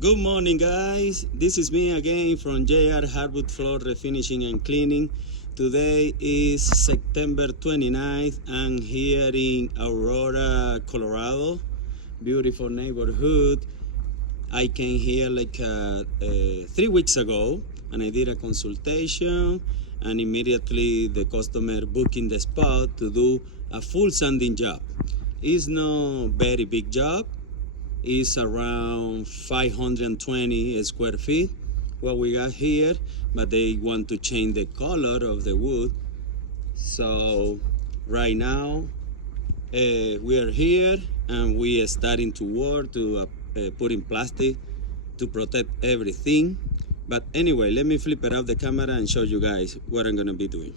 Good morning, guys. This is me again from JR Hardwood Floor Refinishing and Cleaning. Today is September 29th. I'm here in Aurora, Colorado. Beautiful neighborhood. I came here like 3 weeks ago and I did a consultation, and immediately the customer booking the spot to do a full sanding job. It's no very big job. Is around 520 square feet what we got here, but they want to change the color of the wood. So right now we are here and we are starting to work to put in plastic to protect everything. But anyway, let me flip it off the camera and show you guys what I'm gonna be doing.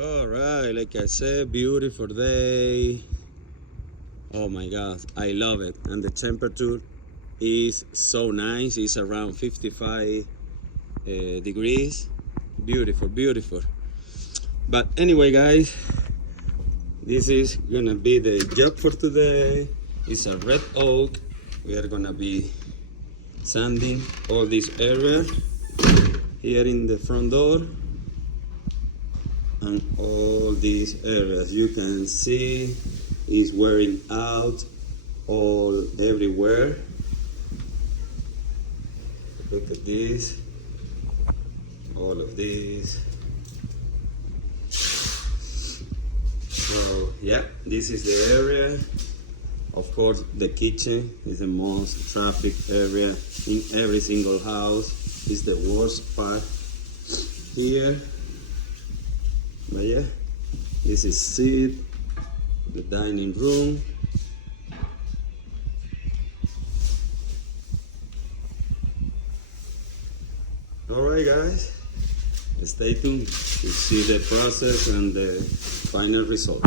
All right, like I said, beautiful day. Oh my God, I love it. And the temperature is so nice. It's around 55 degrees. Beautiful, beautiful. But anyway, guys, this is gonna be the job for today. It's a red oak. We are gonna be sanding all this area here in the front door and all these areas. You can see is wearing out all everywhere. Look at this, all of these. So yeah, this is the area. Of course, the kitchen is the most traffic area in every single house. It's the worst part here. But yeah, this is it. The dining room. All right, guys, stay tuned to see the process and the final result.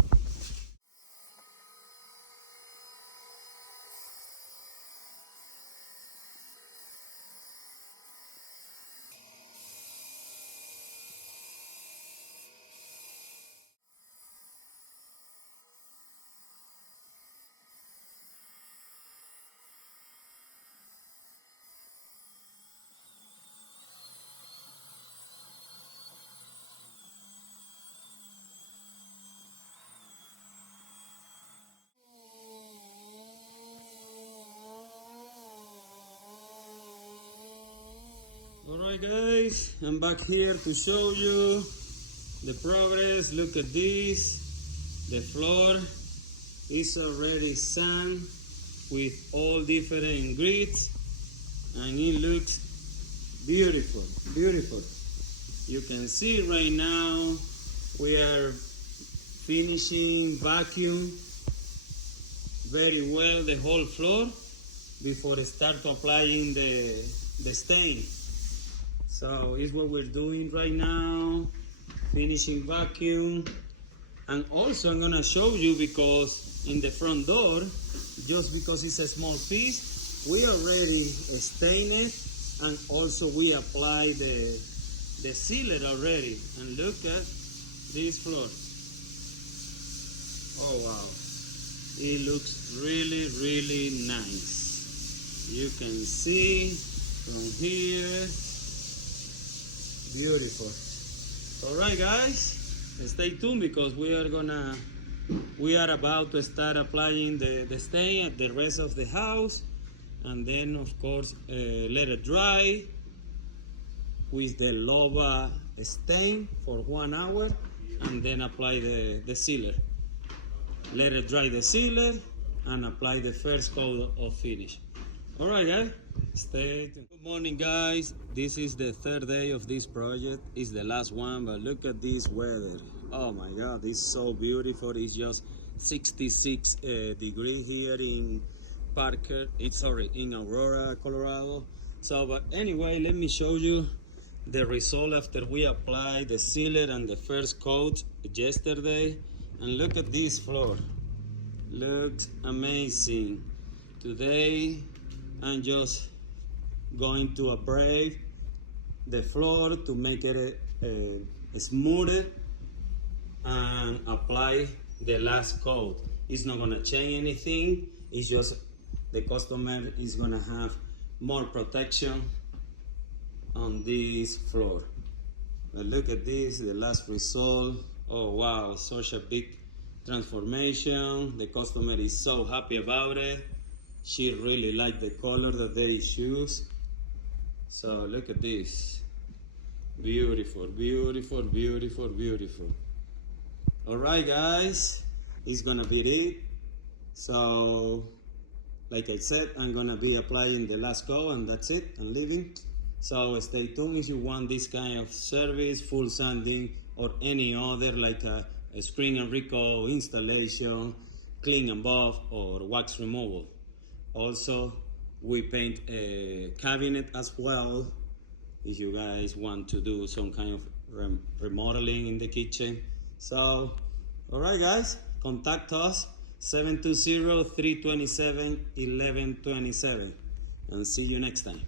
Alright guys, I'm back here to show you the progress. Look at this. The floor is already sand with all different grits and it looks beautiful, beautiful. You can see right now we are finishing vacuum very well the whole floor before I start applying the stain. So it's what we're doing right now, finishing vacuum. And also I'm gonna show you, because in the front door, just because it's a small piece, we already stain it, and also we apply the sealer already. And look at this floor. Oh wow, it looks really, really nice. You can see from here. Beautiful. All right, guys, stay tuned because we are about to start applying the stain at the rest of the house, and then of course let it dry with the Loba Stain for 1 hour, and then apply the sealer. Let it dry the sealer and apply the first coat of finish. All right, guys, stay tuned. Good morning, guys. This is the third day of this project. It's the last one, but look at this weather. Oh my God, it's so beautiful. It's just 66 degrees here in in Aurora, Colorado. So, but anyway, let me show you the result after we applied the sealer and the first coat yesterday. And look at this floor. Looks amazing. Today, I'm just going to abrade the floor to make it smoother and apply the last coat. It's not gonna change anything. It's just the customer is gonna have more protection on this floor. But look at this, the last result. Oh wow, such a big transformation. The customer is so happy about it. She really liked the color that they choose. So look at this. Beautiful, beautiful, beautiful, beautiful. All right, guys, it's gonna be it. So, like I said, I'm gonna be applying the last coat and that's it, I'm leaving. So stay tuned if you want this kind of service, full sanding, or any other like a screen and recoat installation, clean and buff, or wax removal. Also, we paint a cabinet as well if you guys want to do some kind of remodeling in the kitchen. So, all right, guys, contact us 720-327-1127 and see you next time.